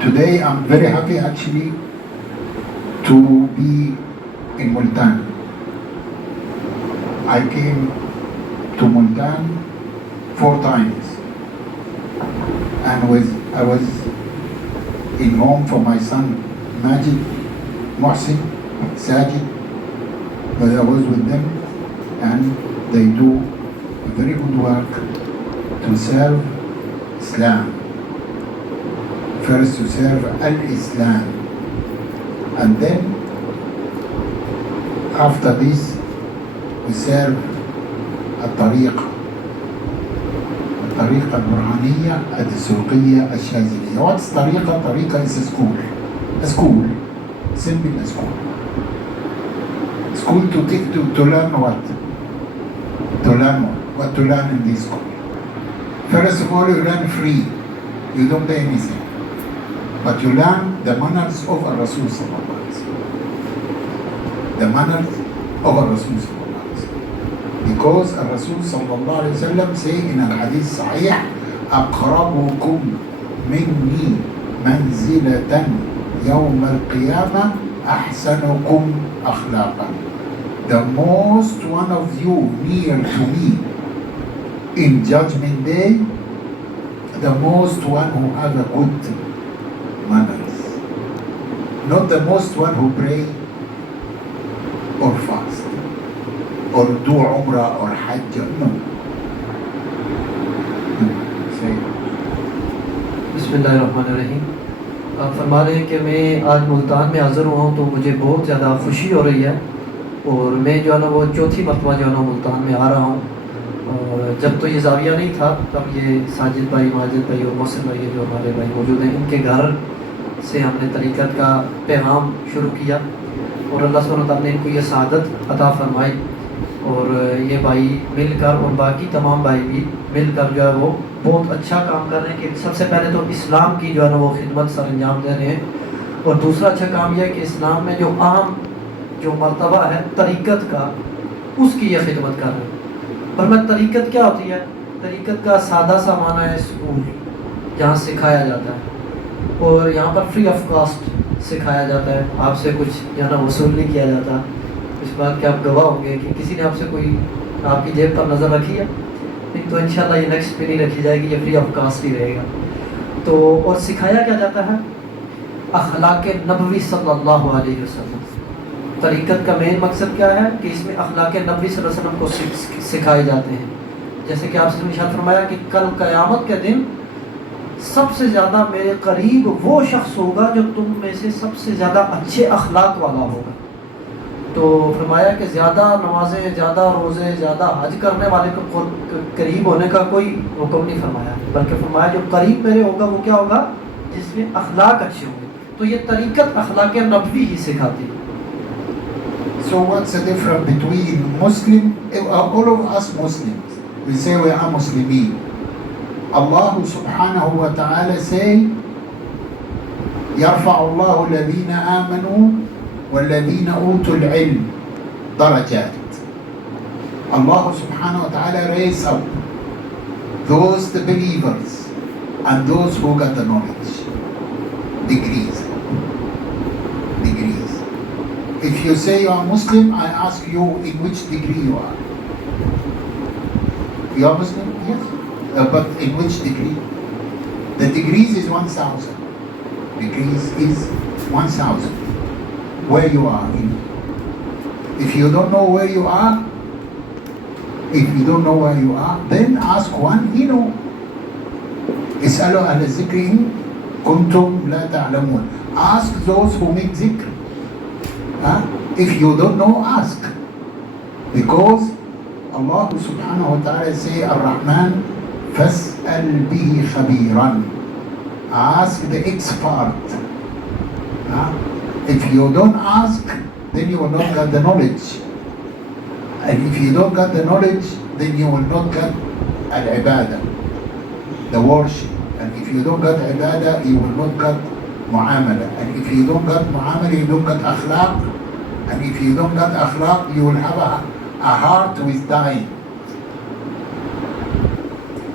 Today I'm very happy actually to be in Multan. I came to Multan 4 times, and I was in home for my son Majid, Mohsin, Sajid, but I was with them, and they do a very good work to serve Islam. First to serve Al-Islam, and then after this we serve الطريقة البرهانية الدسوقية الشاذلية. What's طريقة? طريقة is a school, simple school to learn what? To learn in this school. First of all, you learn free, you don't pay anything, but you learn the manners of Rasul sallallahu alaihi wasallam. The manners of Rasul sallallahu alaihi wasallam. Because Rasul sallallahu alaihi wasallam say in al-hadith sahih, أقربكم مني منزلة يوم القيامة أحسنكم أخلاقا. The most one of you near to me in judgment day, the most one who have a good manners, not the most one who pray or fast or do umrah or hajj. No. बिस्मिल्लाहिर्रहमानिर्रहीम। आप फरमा रहे हैं कि मैं आज मुल्तान में हाज़िर हुआ हूँ तो मुझे बहुत ज़्यादा खुशी हो रही है, और मैं जो है ना वो चौथी मरतबा जो है ना मुल्तान में आ रहा हूँ। और जब तो ये ज़ाविया नहीं था तब ये साजिद भाई, माजिद भाई और मोहसिन भाई जो हमारे भाई मौजूद हैं, इनके घर से हमने तरीक़त का पैगाम शुरू किया, और अल्लाह सुब्हानहू व तआला ने इनको ये सआदत अता फरमाई। और ये भाई मिलकर और बाकी तमाम भाई भी मिलकर जो है वो बहुत अच्छा काम कर रहे हैं कि सबसे पहले तो इस्लाम की जो है ना वो खिदमत सर अंजाम दे रहे हैं, और दूसरा अच्छा काम यह है कि इस्लाम में जो आम जो मर्तबा है तरीक़त का, उसकी ये खिदमत कर रहे हैं। और मैं तरीक़त क्या होती है? तरीक़त का सादा सा माना है स्कूल जहाँ सिखाया जाता है, और यहाँ पर फ्री ऑफ कॉस्ट सिखाया जाता है, आपसे कुछ जो है ना वसूल नहीं किया जाता। इस बात के आप गवाह होंगे कि किसी ने आपसे कोई आपकी जेब पर नज़र रखी है? नहीं, तो इंशाल्लाह ये नेक्स्ट पे नहीं रखी जाएगी, ये फ्री ऑफ कॉस्ट ही रहेगा। तो और सिखाया क्या जाता है? अखलाक नबवी सल्लल्लाहु अलैहि वसल्लम। तरीक़त का मेन मकसद क्या है कि इसमें अखलाक नबवी सल्लल्लाहु अलैहि वसल्लम को सिखाए जाते हैं। जैसे कि आपसे इरशाद फरमाया कि कल क़यामत के दिन सबसे ज़्यादा मेरे करीब वो शख्स होगा जो तुम में से सबसे ज़्यादा अच्छे अखलाक वाला होगा। तो फरमाया कि ज़्यादा नमाज़ें, ज़्यादा रोज़े, ज़्यादा हज करने वाले को करीब होने का कोई हुक्म नहीं फरमाया, बल्कि फरमाया जो करीब मेरे होगा वो क्या होगा? जिसमें अखलाक अच्छे होंगे। तो ये तरीक़त अखलाक नबवी ही सिखाती है। So what's the difference between Muslim, all of us Muslims, we say we are Muslimin. Allah subhanahu wa ta'ala say, يرفع الله الذين آمنوا والذين أوتوا العلم درجات. Allah subhanahu wa ta'ala raise up those the believers and those who got the knowledge, degrees. If you say you are Muslim, I ask you in which degree you are. You are Muslim? Yes. But in which degree? The degrees is 1,000. Degrees is 1,000. Where you are in. If you don't know where you are, then ask one, he know. اسألوا أهل الذكر إن كنتم لا تعلمون. Ask those who make zikr. If you don't know, ask. Because Allah subhanahu wa ta'ala say, Ar-Rahman, فَاسْأَلْ بِهِ خَبِيرًا. Ask the expert. If you don't ask, then you will not get the knowledge. And if you don't get the knowledge, then you will not get al-ibadah, the worship. And if you don't get ibadah, you will not get mu'amala. And if you don't get mu'amala, you don't get akhlaq. And if you don't get akhlaq, you will have a heart with dying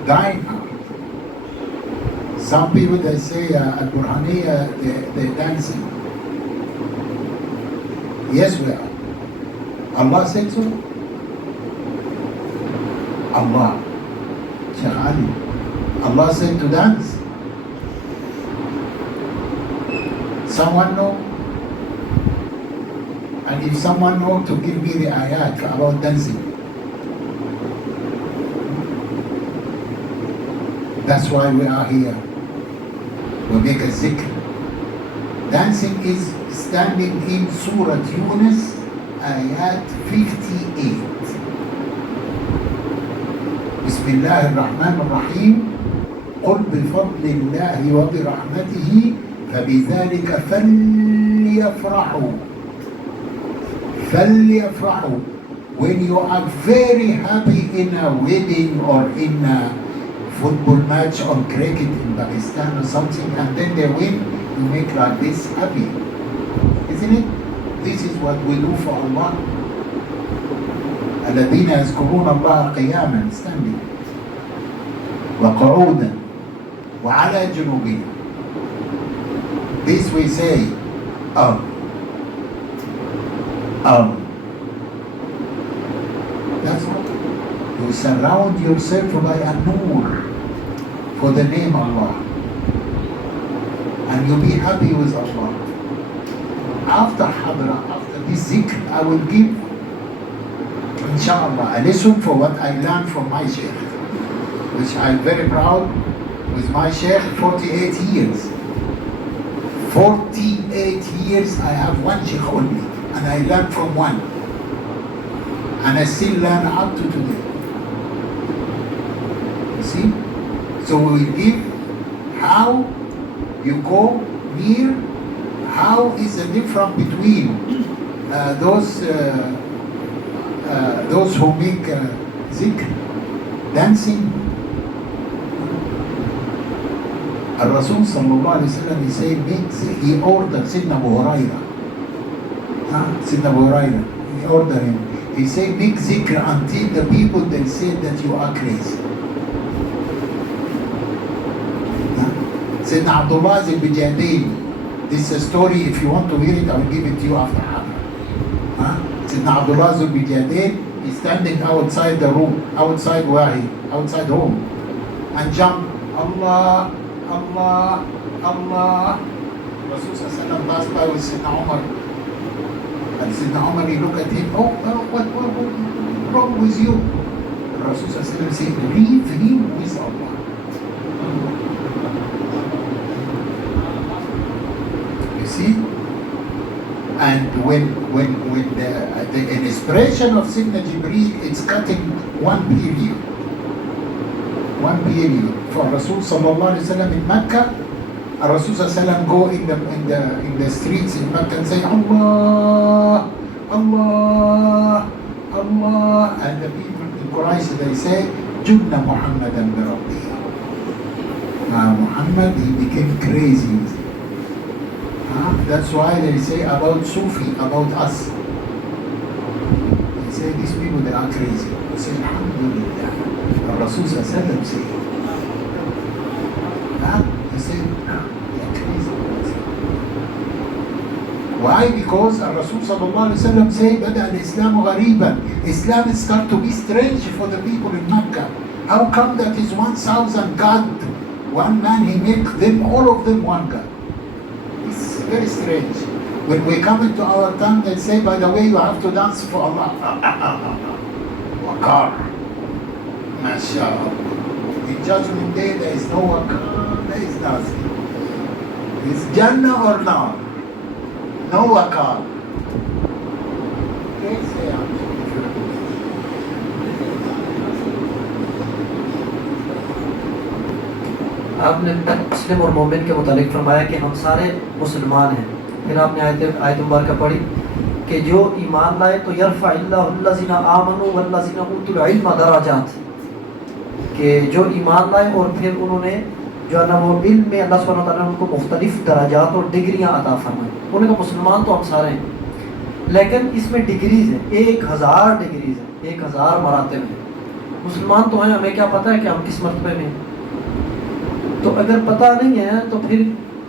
heart. Some people they say Al-Burhaniya, they dancing. Yes, we are. Allah said so. Allah, Sheikh Ali, Allah said to dance. Someone know? And if someone know, to give me the ayat about dancing. That's why we are here. We make a zikr. Dancing is standing in Surah Yunus, ayat 58. Bismillah ar-Rahman ar-Rahim. قل بفضل الله وبرحمته فبذلك فليفرحوا. فليفرحوا. When you are very happy in a wedding or in a football match or cricket in Pakistan or something, and then they win, you make like this happy. Isn't it? This is what we do for Allah. الذين يذكرون الله قياما standing وقعودا وعلى جنوبهم. This we say that's all. You surround yourself by a nur for the name Allah, and you'll be happy with Allah. After Hadra, after this zikr, I will give, inshallah, a lesson for what I learned from my Shaykh, which I'm very proud with my Shaykh. 48 years. 48 years I have one Shaykh only, and I learned from one. And I still learn up to today. You see? So we will give how you go near, how is the difference between those who make zikr, dancing. Al-Rasul sallallahu alayhi wa sallam, he said, he ordered Sidna Abu Huraira. Sidna Abu Huraira, he ordered him. He said, make zikr until the people they say that you are crazy. Sayyidina Abdullah al-Bijadain, this is a story, if you want to hear it, I will give it to you after Hadra. Sayyidina Abdullah al-Bijadain is standing outside the room, outside home, and jump, Allah, Allah, Allah. Rasul sallallahu alaihi wasallam passed by with Sayyidina Umar. And Sayyidina Umar, he looked at him, what's wrong with you? Rasul sallallahu alaihi wasallam said, leave him with Allah. You see? And when the inspiration of Sayyidina Jibreel, it's cutting one period. For Rasul sallallahu alaihi wasallam in Mecca, Rasul sallallahu go in the streets in Mecca and say Allah, Allah, Allah, and the people in Quraysh they say Junna Muhammadan bi Rabbih. Muhammad, he became crazy. That's why they say about Sufi, about us. They say these people they are crazy. They say Alhamdulillah. Rasul sallallahu say. They say they are crazy. Why? Because Rasul sallallahu alaihi wasallam say, "Bada al-Islam ghariban." Islam start to be strange for the people in Mecca. How come that is 1,000 God? One man, he make them, all of them one God. It's very strange. When we come into our tongue, they say, by the way, you have to dance for Allah. Wakar. MashaAllah. In Judgment Day, there is no wakar, there is nothing. It's Jannah or not? No wakar. आपने मुस्लिम और मोमिन के मुतालिक फरमाया कि हम सारे मुसलमान हैं। फिर आपने आयत मुबारक पढ़ी कि जो ईमान लाए तो यरफ़अल्लाहुल्लज़ीना आमनू वल्लज़ीना उतुल इल्म दराजात, कि जो ईमान लाए और फिर उन्होंने जो है ना वो इल्म में अल्लाह सुब्हानहू व तआला ने उनको मुख्तलिफ दराजात और डिग्रियाँ अता फरमाई। उन्होंने कहा मुसलमान तो हम सारे हैं, लेकिन इसमें डिग्रीज़ हैं, 1000 डिग्रीज़ हैं, 1000 मरातब हैं। मुसलमान तो हैं, हमें क्या पता है कि हम किस मरतबे में। تو اگر پتہ نہیں ہے تو پھر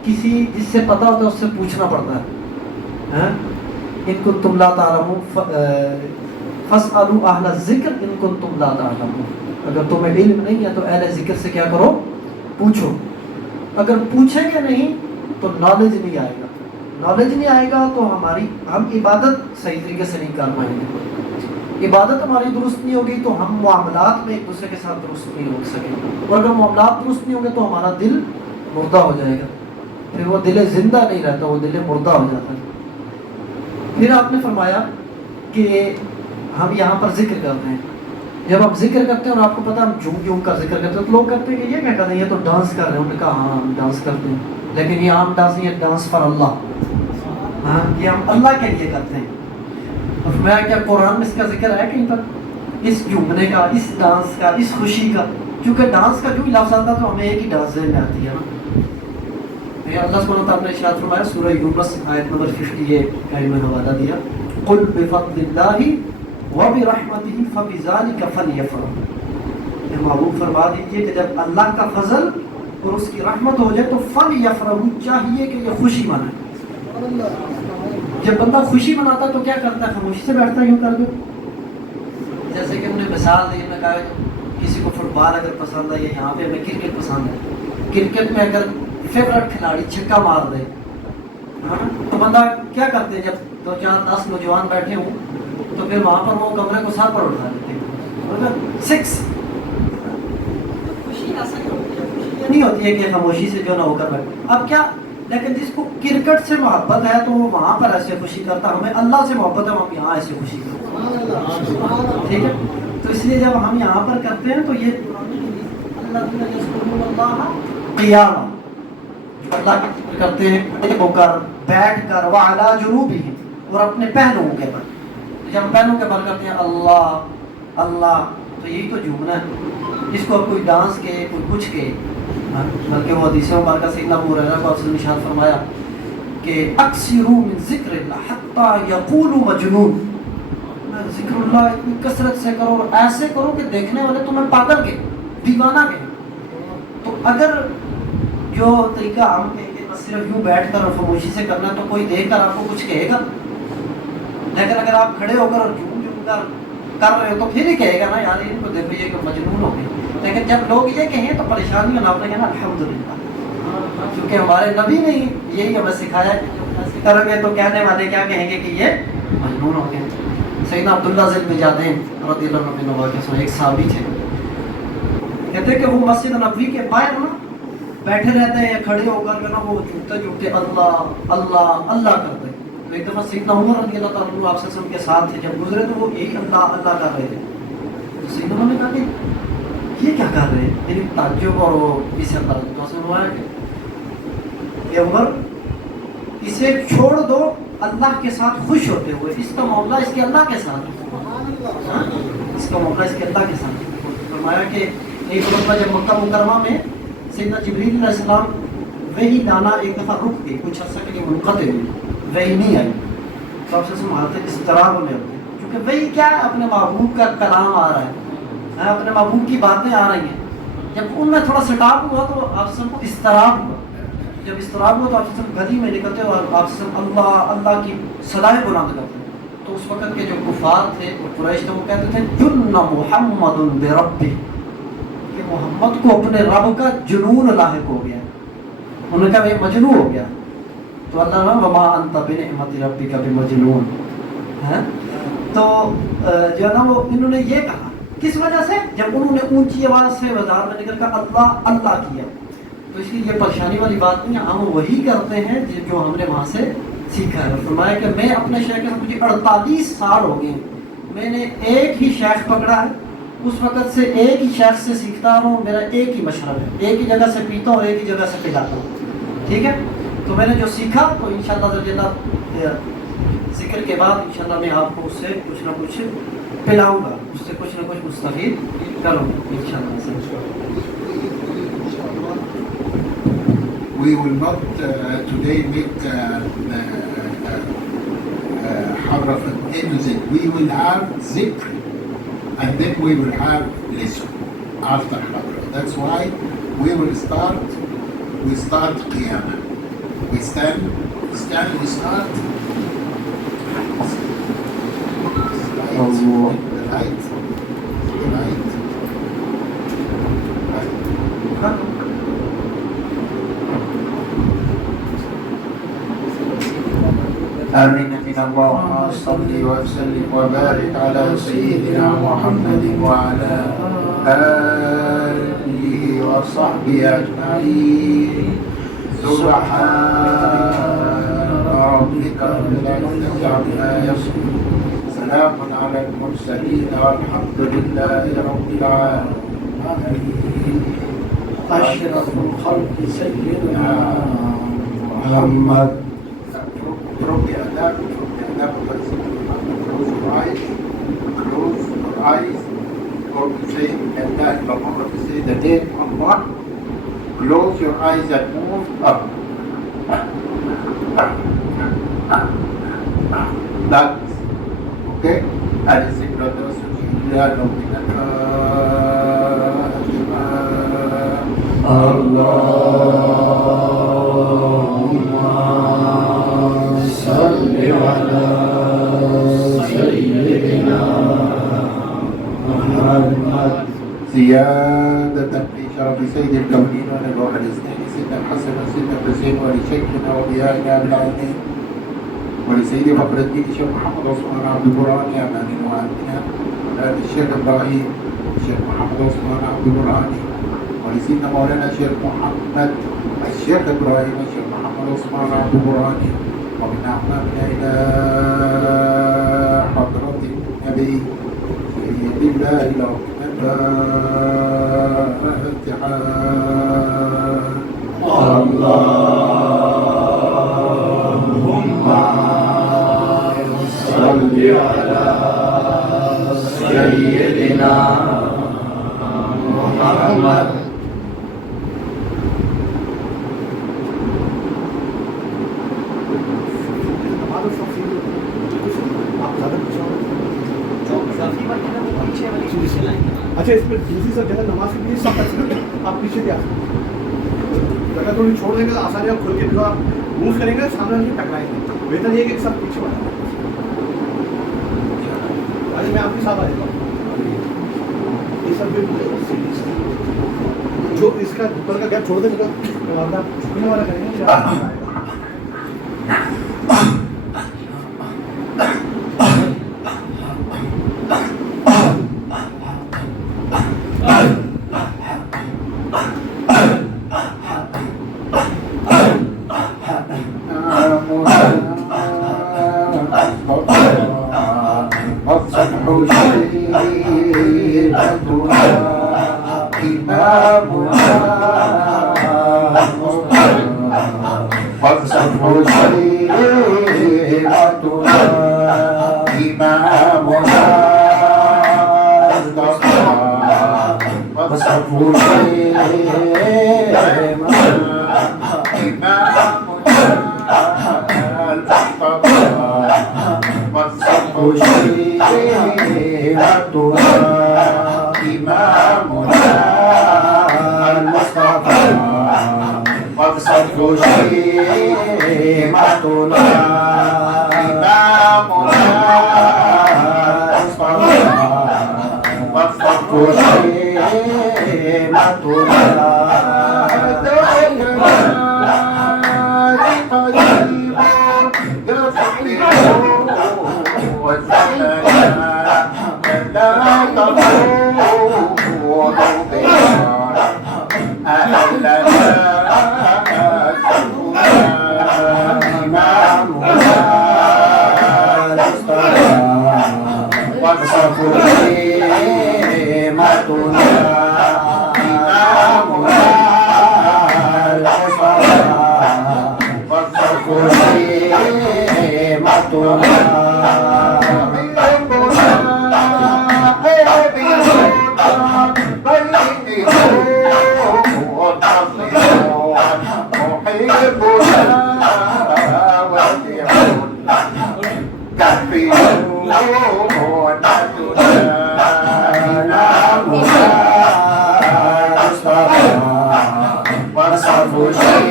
کسی جس سے پتہ ہوتا ہے اس سے پوچھنا پڑتا ہے. ان کنتم لا تعلمون فاسألوا اہل الذکر ان کنتم لا تعلمون. اگر تمہیں علم نہیں ہے تو اہل ذکر سے کیا کرو؟ پوچھو. اگر پوچھیں گے نہیں تو نالج نہیں آئے گا. نالج نہیں آئے گا تو ہم عبادت صحیح طریقے سے نہیں کر پائیں گے. عبادت ہماری درست نہیں ہوگی تو ہم معاملات میں ایک دوسرے کے ساتھ درست نہیں ہو سکیں گے. اور اگر معاملات درست نہیں ہوں گے تو ہمارا دل مردہ ہو جائے گا. پھر وہ دل زندہ نہیں رہتا, وہ دل مردہ ہو جاتا ہے. پھر آپ نے فرمایا کہ ہم یہاں پر ذکر کرتے ہیں. جب ہم ذکر کرتے ہیں اور آپ کو پتا ہم جھوم جھوم کر ذکر کرتے ہیں تو لوگ کہتے ہیں کہ یہ کیا کر رہے ہیں, یہ تو ڈانس کر رہے ہیں. انہوں نے کہا ہاں ہم ڈانس کرتے ہیں, لیکن یہ عام ڈانس نہیں ہے, ڈانس فار اللہ. ہاں, یہ ہم اللہ کے لیے کرتے ہیں. اور میں کیا قرآن میں اس کا ذکر ہے کہیں پر, اس جھومنے کا, اس ڈانس کا, اس خوشی کا؟ کیونکہ ڈانس کا جو ہی لفظ آتا تو ہمیں ایک ہی ڈانس ذہن میں آتی ہے نا. اللہ سبحانہ وتعالیٰ نے ارشاد فرمایا سورہ یونس آیت نمبر 58 کا میں حوالہ دیا, قل بفضل اللہ وبرحمتہ فبذلک فلیفرحوا. یہ محبوب فرما دیجئے کہ جب اللہ کا فضل اور اس کی رحمت ہو جائے تو فلیفرحوا, چاہیے کہ یہ خوشی منائے. جب بندہ خوشی مناتا تو کیا کرتا ہے؟ خاموشی سے بیٹھتا ہے, یوں کر دو. جیسے کہ انہوں نے مثال دی, میں کہا کسی کو فٹ بال اگر پسند ہے, یہاں پہ ہمیں کرکٹ پسند ہے, کرکٹ میں اگر فیورٹ کھلاڑی چھکا مار دے تو بندہ کیا کرتے ہیں؟ جب 2-4-10 نوجوان بیٹھے ہوں تو پھر وہاں پر وہ کمرے کو سر پر اٹھا دیتے ہیں, 6. خوشی نہیں ہوتی ہے کہ خاموشی سے جو نہ ہو کر بیٹھے. اب کیا, لیکن جس کو کرکٹ سے محبت ہے تو وہ وہاں پر ایسے خوشی کرتا, ہمیں اللہ سے محبت ہے ہم یہاں ایسے خوشی کرتے. ٹھیک ہے, تو اس لیے جب ہم یہاں پر کرتے ہیں تو یہ قیام اللہ کی ذکر کرتے ہیں, کھڑے ہو کر, بیٹھ کر, وعلی جنوبہم, اور اپنے پہلوؤں کے پر. جب ہم پہلوؤں کے پر کرتے ہیں اللہ اللہ, تو یہی تو جھومنا ہے. جس کو کوئی ڈانس کے, کوئی کچھ کے, بلکہ وہ حدیث مبارکہ سے ابو ہریرہ کو آپ سے ارشاد فرمایا کہ اکثروا من ذکر اللہ حتی یقولوا مجنون. ذکر اللہ اتنی کثرت سے کرو اور ایسے کرو کہ دیکھنے والے تمہیں پاگل کے, دیوانہ کے. تو اگر جو طریقہ ہم کہیں گے بس صرف یوں بیٹھ کر اور خاموشی سے کرنا تو کوئی دیکھ کر آپ کو کچھ کہے گا, لیکن اگر آپ کھڑے ہو کر اور جھوم جھوم کر رہے ہو تو پھر ہی کہے گا نا یار ان کو دیکھو یہ کہ مجنون ہو گئے. لیکن جب لوگ یہ کہیں تو پریشانی ہونا پڑے گا نا, الحمدللہ, کیونکہ ہمارے نبی نے یہی ہمیں سکھایا کہ جب ایسے کریں گے تو کہنے والے کیا کہیں گے کہ یہ مجنون ہو گئے. سیدنا عبداللہ ذی البجادین رضی اللہ عنہ کے ایک صحابی تھے, کہتے ہیں کہ وہ مسجد نبوی کے باہر نا بیٹھے رہتے ہیں یا کھڑے ہو کر کے نا وہ جھومتے جھومتے اللہ اللہ اللہ کرتے. تو ایک دفعہ سیدنا عمر رضی اللہ تعالیٰ عنہ آپ سے کے ساتھ تھے, جب گزرے تو وہ یہی اللہ اللہ کر رہے تھے. تو سیدنا عمر نے کہا کہ یہ کیا کر رہے ہیں, یعنی تعجب اور وہ اسے اللہ تو سنوایا کہ عمر اسے چھوڑ دو اللہ کے ساتھ خوش ہوتے ہوئے, اس کا معاملہ اس کے اللہ کے ساتھ, اس کا معاملہ اس کے اللہ کے ساتھ. فرمایا کہ ایک مرتبہ جب مکہ مکرمہ میں سیدنا جبریل علیہ السلام وہی لانا ایک دفعہ رک گئی, کچھ عرصہ کے لیے منقطع ہوئی, وہی نہیں آئی. تو آپ سے سمجھتے اس طرح میں ہوتے, کیونکہ وہی کیا ہے, اپنے محبوب کا کلام آ رہا ہے, اپنے محبوب کی باتیں آ رہی ہیں. جب ان میں تھوڑا سٹاپ ہوا تو آپ سب کو اضطراب ہوا. جب اضطراب ہوا تو آپ سب گلی میں نکلتے اور آپ سب اللہ اللہ کی صدائیں بلند کرتے. تو اس وقت کے جو کفار تھے وہ قریش تھے, وہ کہتے تھے جن محمد بربہ, کہ محمد کو اپنے رب کا جنون لاحق ہو گیا. انہوں نے کہا یہ مجنون ہو گیا. تو اللہ نے وما انت بنعمت ربک بمجنون. تو جو ہے نا وہ انہوں نے یہ کہا کس وجہ سے, جب انہوں نے اونچی آواز سے بازار میں نکل کر اللہ اللہ کیا. تو اس لیے یہ پریشانی والی بات نہیں ہے, ہم وہی کرتے ہیں جو ہم نے وہاں سے سیکھا ہے. فرمایا کہ میں اپنے شیخ کے ساتھ مجھے 48 سال ہو گئے, میں نے ایک ہی شیخ پکڑا ہے, اس وقت سے ایک ہی شیخ سے سیکھتا ہوں, میرا ایک ہی مشرب ہے, ایک ہی جگہ سے پیتا ہوں, ایک ہی جگہ سے پلاتا ہوں. ٹھیک ہے, تو میں نے جو سیکھا تو انشاءاللہ ذکر کے بعد انشاءاللہ میں آپ کو اس سے کچھ نہ کچھ پلاؤں گا, اس سے کچھ نہ کچھ مستفید کروں گا انشاءاللہ سے. We will not today make حرف music. We will have zikr and then we will have lesson after حرف. That's why we will start we start Qiyamah. We stand, we start. Light. آمين من اللهم صل وسلم وبارك على سيدنا محمد وعلى آله وصحبه أجمعين. سبحان ربك رب العزة عما يصفون سلام على المرسلين والحمد لله رب العالمين. أشرف الخلق سيدنا محمد. From the adab, close your eyes, or to say, and that to say the name Allah, close your eyes and move up. That, okay? And it's in the Allahumma salli ala sayyidina Muhammad ziyadatan fi sharafi sayyidil kawnin wa nabiyil al-islam sayyidina al-hasan wa sayyidina al-husayn wa li shaykhina wa biyaina al-ainin wa li sayyidi faqr al-din shaykh Muhammad Osman Abdul Qur'an ya manin wa amina الشيخ إبراهيم الشيخ محمد عثمان عبد القرآني ولسيدنا مولانا الشيخ محمد الشيخ إبراهيم الشيخ محمد عثمان عبد القرآني ومن أعمامنا إلى حضرة النبي سيد الله الفاتحة. اللهم صل على سيدنا محمد. अच्छा, इसमें दूसरी सब जगह नमाज के लिए सब आप पीछे क्या जगह थोड़ी छोड़ देंगे तो आसानी आप खुल के फिर आप मूव करेंगे सामने से टकराएंगे. बेहतर ये कि सब पीछे बढ़ा. आज मैं आपके साथ आ जाता हूँ. ये सब जो इसका ऊपर का गैप छोड़ देंगे तो आप छुपने वाला करेंगे. Mustafa,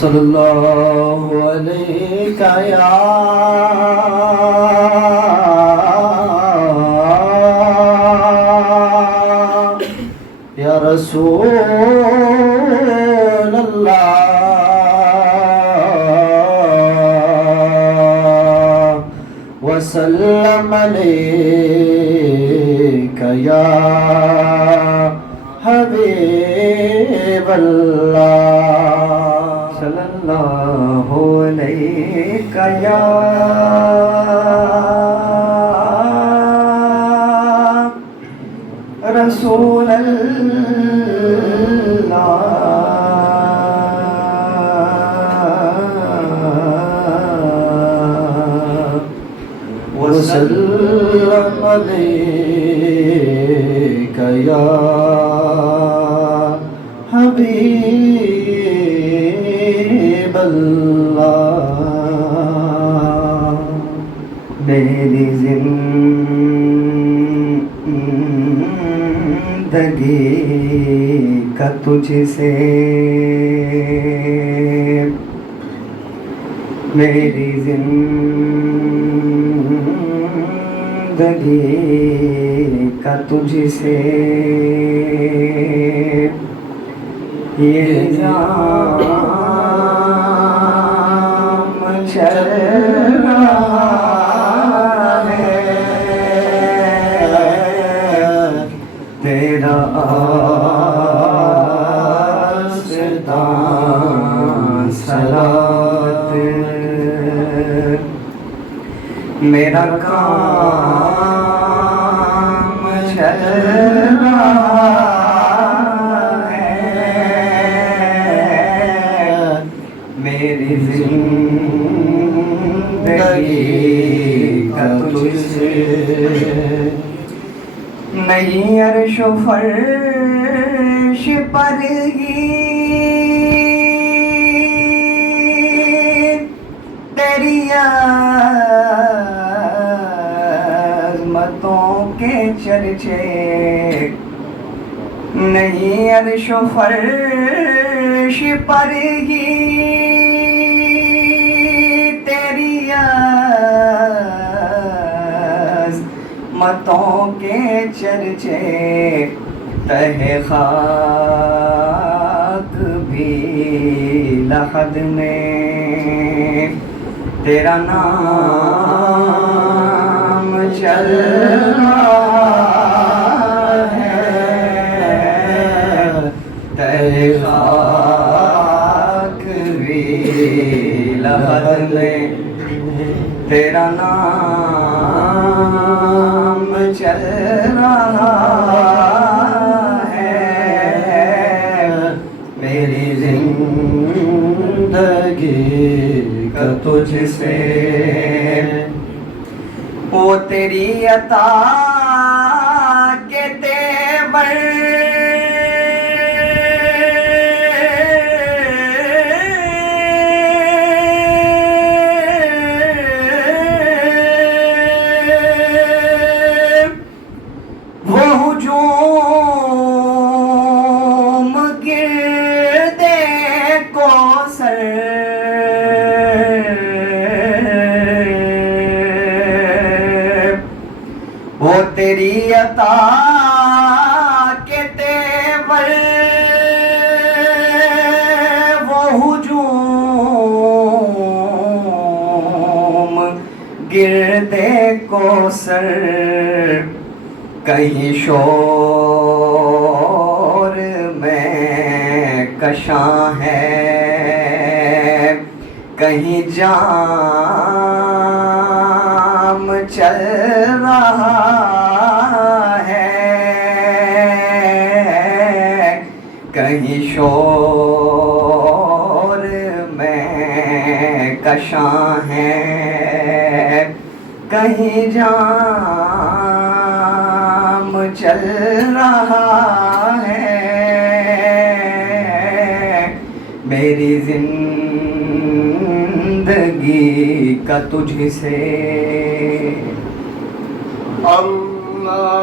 صلی اللہ علیہ یا رسول اللہ وسلم علیک یا حبیب اللہ صلی اللہ علیہ یا رسول اللہ وسلم علیک یا حبیب اللہ میری زندگی کا تجھ سے میری زندگی کا تجھ سے یہ الزام چل رہا ہے تیرا آستان صلات میرا کام چل رہا میری زندگی کا تجھ سے نہیں عرش و فرش پر ہی تیری عظمتوں کے چرچے نہیں عرش و فرش پر ہی عظمتوں کے چرچے تہ خاک بھی لحد میں تیرا نام چل رہا ہے تہ خاک بھی لحد میں تیرا نام چل رہا ہے میری زندگی کا تجھ سے وہ تیری عطا کے تیور وہ تیری عطا کے تیور وہ ہجوم گردے کوثر کہیں شور میں کشاں ہے کہیں جام چل رہا ہے کہیں شور میں کشاں ہے کہیں جام چل رہا ہے میری زندگی کا تجھ سے اللہ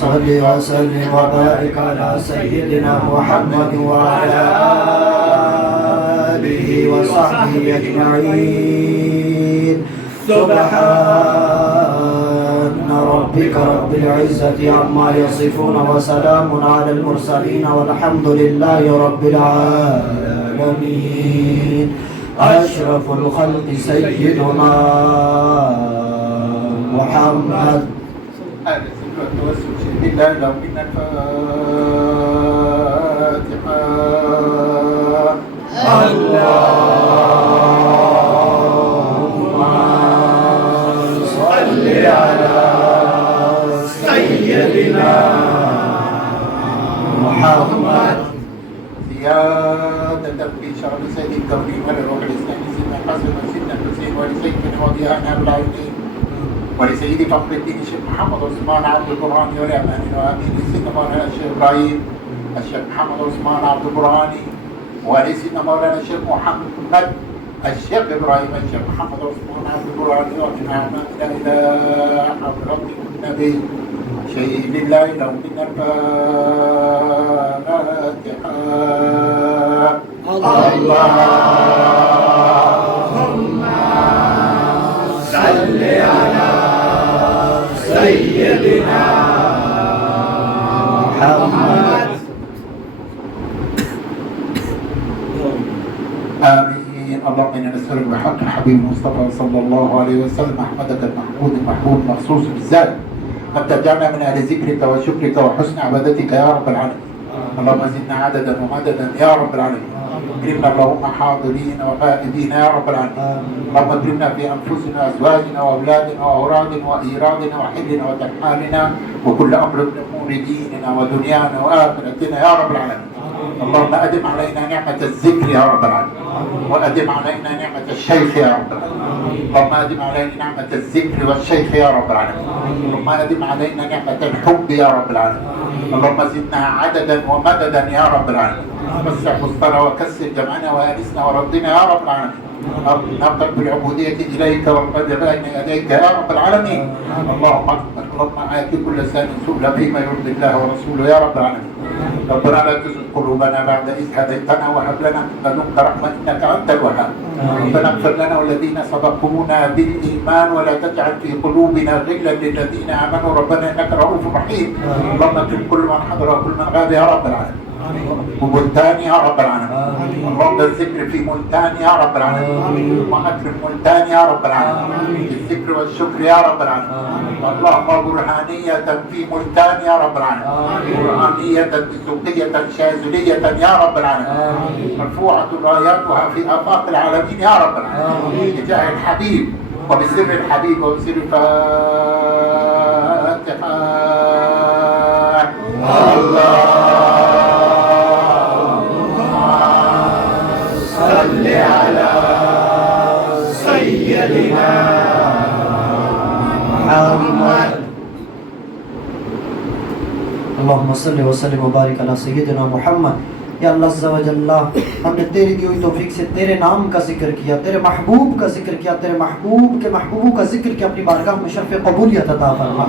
صل وسلم وبارك على سيدنا محمد وعلى آله وصحبه أجمعين. سبحان ربك رب العزة عما يصفون وسلام على المرسلين والحمد لله رب العالمين. أشرف الخلق سيدنا محمد. بالله لو من الفاتحة. اللهم صل على سيدنا محمد. زيادة في شرف سيد الكونين ولروح الإسلام سيدنا الحسن وسيدنا الحسين ولسيدنا وضيعنا بالعينين ولسيدي فخر الدين الشيخ محمد عثمان عبد البرهاني والأمان وآمين لسيدنا مولانا الشيخ إبراهيم الشيخ محمد عثمان عبد البرهاني ولسيدنا مولانا الشيخ محمد الشيخ إبراهيم الشيخ محمد عثمان عبد البرهاني ومن أعمالنا إلى حضرة النبي شيء لله لو من الفاتحة. اللهم صل على سيدنا سيدنا محمد. آمين. اللهم إنا نسألك بحق الحبيب المصطفى صلى الله عليه وسلم أحمدك المحمود المحبوب المخصوص بالذات أن تجعلنا من أهل ذكرك وشكرك وحسن عبادتك يا رب العالمين. اللهم زدنا عددا ومددا يا رب العالمين. اكرمنا اللهم حاضرين وغائبين يا رب العالمين. اللهم اكرمنا في أنفسنا وأزواجنا وأولادنا وأورادنا وإيرادنا وحلنا وترحالنا وكل أمر من أمور ديننا ودنيانا وآخرتنا يا رب العالمين. اللهم أدم علينا نعمة الذكر يا رب العالمين، وأدم علينا نعمة الشيخ يا رب العالمين. اللهم أدم علينا نعمة الذكر والشيخ يا رب العالمين. اللهم أدم علينا نعمة الحب يا رب العالمين. اللهم زدنا عددا ومددا يا رب العالمين. وسع مسترى وكسر جمعنا وأنسنا ورضنا يا رب العالمين. نقل بالعبودية إليك والقلب بين يديك يا رب العالمين. اللهم أكبر. اللهم آت كل سان سؤل فيما يرضي الله ورسوله يا رب العالمين. ربنا لا تزغ قلوبنا بعد إذ هديتنا وهب لنا من لدنك رحمة إنك أنت الوهاب. ربنا اغفر لنا والذين سبقونا بالإيمان ولا تجعل في قلوبنا غلا للذين آمنوا ربنا إنك رؤوف رحيم. اللهم اكرم كل من حضر وكل من غاب يا رب العالمين. وملتان يا رب العالمين. اللهم الذكر في ملتان يا رب العالمين. واكرم ملتان يا رب العالمين بالذكر والشكر يا رب العالمين. اللهم برهانية في ملتان يا رب العالمين. برهانية بسوقية شاذلية يا رب العالمين. مرفوعة راياتها في آفاق العالمين يا رب العالمين. بجاه الحبيب وبسر الحبيب وبسر الفاتحة. صل على سيدنا محمد. اللهم صل वसल्लम वबारिक अला सय्यिदिना मोहम्मद। या अल्लाह अज़्ज़ा व जल्ला, हमने तेरी दी हुई तौफीक से तेरे नाम का जिक्र किया, तेरे महबूब का जिक्र किया, तेरे महबूब के महबूबों का जिक्र किया, अपनी बारगाह में शर्फ़ कबूलियत अता फरमा।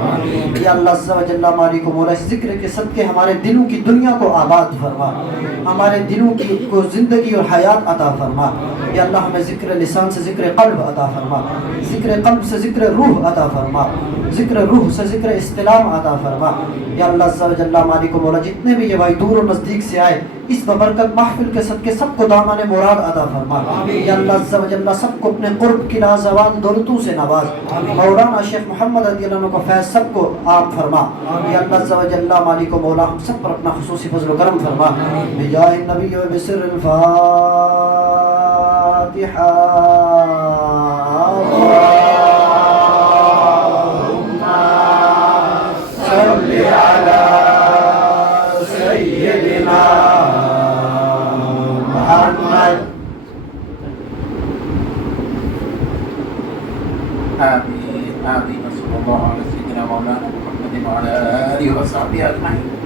या अल्लाह अज़्ज़ा व जल्ला, मालिक व मौला, इस जिक्र के सदक़े हमारे दिलों की दुनिया को आबाद फरमा, हमारे दिलों की को ज़िंदगी और हयात अता फरमा। या अल्लाह, हमें ज़िक्र लिसान से ज़िक्र क़ल्ब अता फरमा, ज़िक्र क़ल्ब से ज़िक्र रूह अता फरमा, ज़िक्र रूह से ज़िक्र इस्तिलाम अता फरमा। या अल्लाह अज़्ज़ा व जल्ला, मालिक व मौला, जितने भी ये भाई दूर और नज़दीक से आए, इस बबरकत महफिल के सदके सबको दामन मुराद अता फरमा। या अल्लाह अज़्ज़ा व जल्ला, सबको अपने क़ुर्ब की लाज़वाल दौलतों से नवाज। मौलाना शेख मोहम्मद रज़ियल्लाहु अन्हु का फैज़ सबको आप फरमा। या अल्लाह अज़्ज़ा व जल्ला, मालिक व मौला, हम सब पर अपना खुसूसी फज़ल व करम फरमा। बिजाहि नबी व बिसिर्रिल फातिहा। सल्लि अला सय्यिदिना محمد. آمين آمين. صلى الله على سيدنا مولانا محمد وعلى آله وصحبه أجمعين.